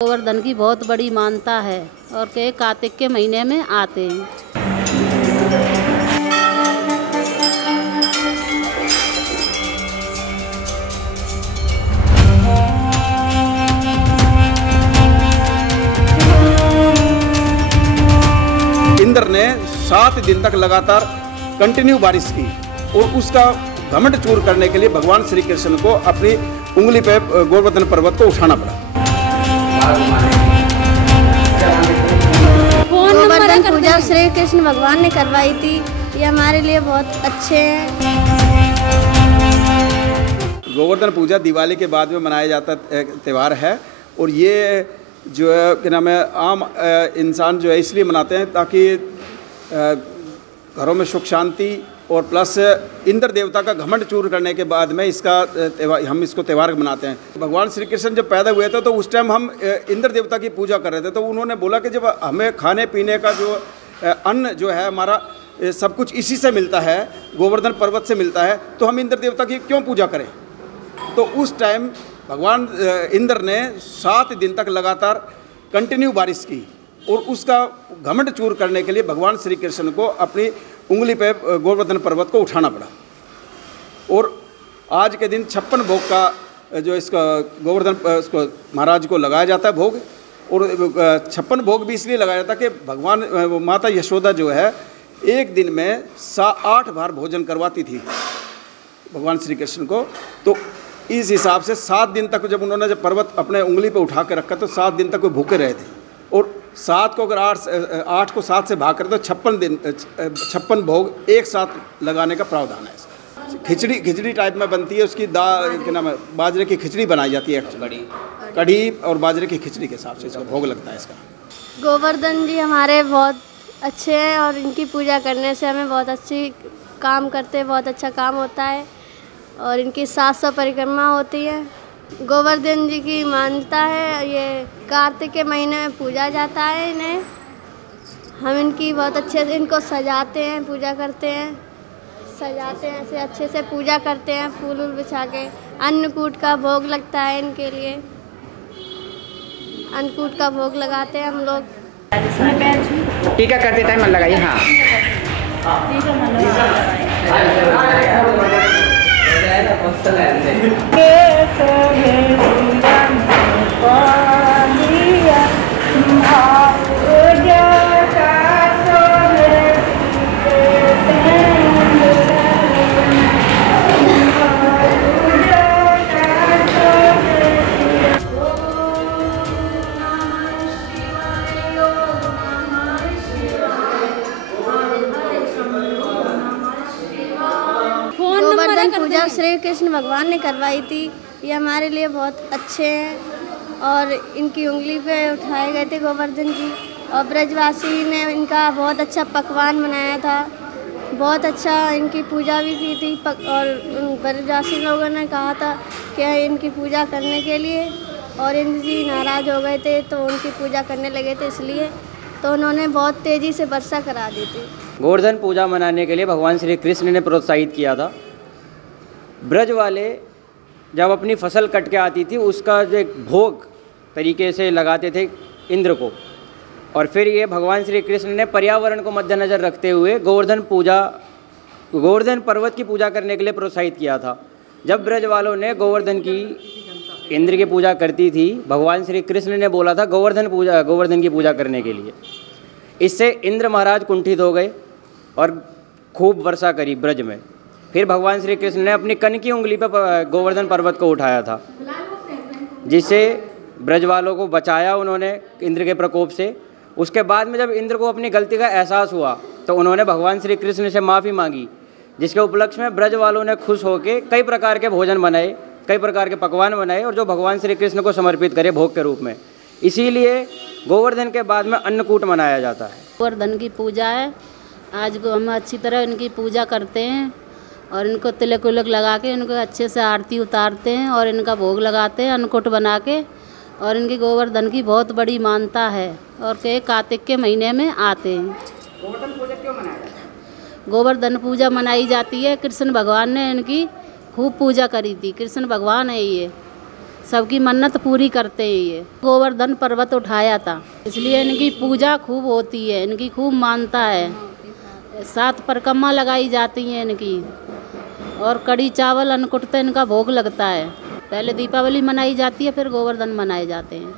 गोवर्धन की बहुत बड़ी मान्यता है और के कार्तिक के महीने में आते हैं। इंद्र ने 7 दिन तक लगातार कंटिन्यू बारिश की और उसका घमंड चूर करने के लिए भगवान श्री कृष्ण को अपनी उंगली पे गोवर्धन पर्वत को उठाना पड़ा। गोवर्धन पूजा श्री कृष्ण भगवान ने करवाई थी। ये हमारे लिए बहुत अच्छे हैं। गोवर्धन पूजा दिवाली के बाद में मनाया जाता त्यौहार है और ये जो है क्या नाम है आम इंसान जो है इसलिए मनाते हैं ताकि घरों में सुख शांति और प्लस इंद्र देवता का घमंड चूर करने के बाद में हम इसको त्यौहार मनाते हैं। भगवान श्री कृष्ण जब पैदा हुए थे तो उस टाइम हम इंद्र देवता की पूजा कर रहे थे, तो उन्होंने बोला कि जब हमें खाने पीने का जो अन्न जो है हमारा सब कुछ इसी से मिलता है, गोवर्धन पर्वत से मिलता है, तो हम इंद्र देवता की क्यों पूजा करें। तो उस टाइम भगवान इंद्र ने 7 दिन तक लगातार कंटिन्यू बारिश की और उसका घमंड चूर करने के लिए भगवान श्री कृष्ण को अपनी उंगली पे गोवर्धन पर्वत को उठाना पड़ा। और आज के दिन 56 भोग का जो इसका गोवर्धन उसको महाराज को लगाया जाता है भोग, और 56 भोग भी इसलिए लगाया जाता है कि भगवान माता यशोदा जो है एक दिन में 8 बार भोजन करवाती थी भगवान श्री कृष्ण को। तो इस हिसाब से 7 दिन तक जब उन्होंने जब पर्वत अपने उंगली पे उठा के रखा तो 7 दिन तक वो भूखे रहे थे, और 7 को अगर 8 को 7 से भाग करें तो 56 भोग एक साथ लगाने का प्रावधान है। खिचड़ी टाइप में बनती है, उसकी दाल क्या नाम है बाजरे की खिचड़ी बनाई जाती है, कढ़ी और बाजरे की खिचड़ी के हिसाब से इसका भोग लगता है। इसका गोवर्धन जी हमारे बहुत अच्छे हैं और इनकी पूजा करने से हमें बहुत अच्छी काम करते हैं, बहुत अच्छा काम होता है और इनकी 700 परिक्रमा होती है। गोवर्धन जी की मान्यता है, ये कार्तिक के महीने में पूजा जाता है इन्हें। हम इनकी बहुत अच्छे से इनको सजाते हैं, पूजा करते हैं, सजाते हैं, ऐसे अच्छे से पूजा करते हैं, फूल वूल बिछा के। अन्नकूट का भोग लगता है इनके लिए, अन्नकूट का भोग लगाते हैं हम लोग। टीका करते टाइम मन लगाइए। हाँ गोवर्धन पूजा श्री कृष्ण भगवान ने करवाई थी। ये हमारे लिए बहुत अच्छे हैं और इनकी उंगली पे उठाए गए थे गोवर्धन जी, और ब्रजवासी ने इनका बहुत अच्छा पकवान बनाया था, बहुत अच्छा इनकी पूजा भी की थी। और ब्रजवासी लोगों ने कहा था कि इनकी पूजा करने के लिए, और इंद्र जी नाराज़ हो गए थे तो उनकी पूजा करने लगे थे, इसलिए तो उन्होंने बहुत तेज़ी से वर्षा करा दी थी। गोवर्धन पूजा मनाने के लिए भगवान श्री कृष्ण ने प्रोत्साहित किया था। ब्रज वाले जब अपनी फसल कट के आती थी उसका जो एक भोग तरीके से लगाते थे इंद्र को, और फिर ये भगवान श्री कृष्ण ने पर्यावरण को मद्देनज़र रखते हुए गोवर्धन पर्वत की पूजा करने के लिए प्रोत्साहित किया था। जब ब्रज वालों ने इंद्र की पूजा करती थी, भगवान श्री कृष्ण ने बोला था गोवर्धन की पूजा करने के लिए। इससे इंद्र महाराज कुंठित हो गए और खूब वर्षा करी ब्रज में। फिर भगवान श्री कृष्ण ने अपनी कन की उंगली पर गोवर्धन पर्वत को उठाया था, जिससे ब्रज वालों को बचाया उन्होंने इंद्र के प्रकोप से। उसके बाद में जब इंद्र को अपनी गलती का एहसास हुआ तो उन्होंने भगवान श्री कृष्ण से माफ़ी मांगी, जिसके उपलक्ष्य में ब्रज वालों ने खुश होकर कई प्रकार के भोजन बनाए, कई प्रकार के पकवान बनाए, और जो भगवान श्री कृष्ण को समर्पित करे भोग के रूप में। इसीलिए गोवर्धन के बाद में अन्नकूट मनाया जाता है। गोवर्धन की पूजा है, आज को हम अच्छी तरह इनकी पूजा करते हैं और इनको तिलक उलक लगा के इनको अच्छे से आरती उतारते हैं और इनका भोग लगाते हैं अन्नकूट बना के। और इनकी गोवर्धन की बहुत बड़ी मान्यता है और के कार्तिक के महीने में आते हैं। गोवर्धन पूजा क्यों मनाया जाता है? गोवर्धन पूजा मनाई जाती है, कृष्ण भगवान ने इनकी खूब पूजा करी थी। कृष्ण भगवान है ये, सबकी मन्नत पूरी करते हैं। ये गोवर्धन पर्वत उठाया था, इसलिए इनकी पूजा खूब होती है, इनकी खूब मानता है। 7 परिक्रमा लगाई जाती हैं इनकी, और कड़ी चावल अन्नकूट इनका भोग लगता है। पहले दीपावली मनाई जाती है, फिर गोवर्धन मनाए जाते हैं।